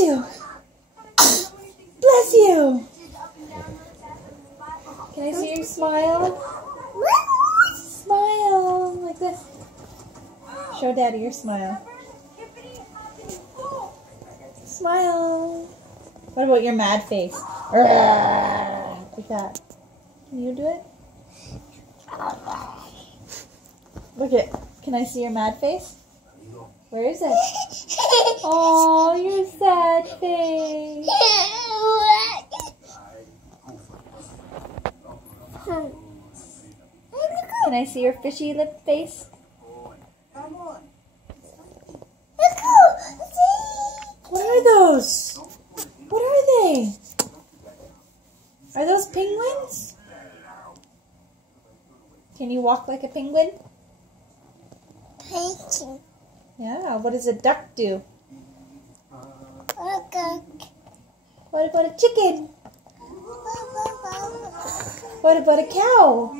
you. Bless you. Can I see your smile? Smile like this. Show Daddy your smile. Smile. What about your mad face? Like that. Can you do it? Look at. Can I see your mad face? Where is it? Oh, your sad face. Can I see your fishy lip face? What are those? What are they? Are those penguins? Can you walk like a penguin? Yeah, what does a duck do? What about a chicken? What about a cow?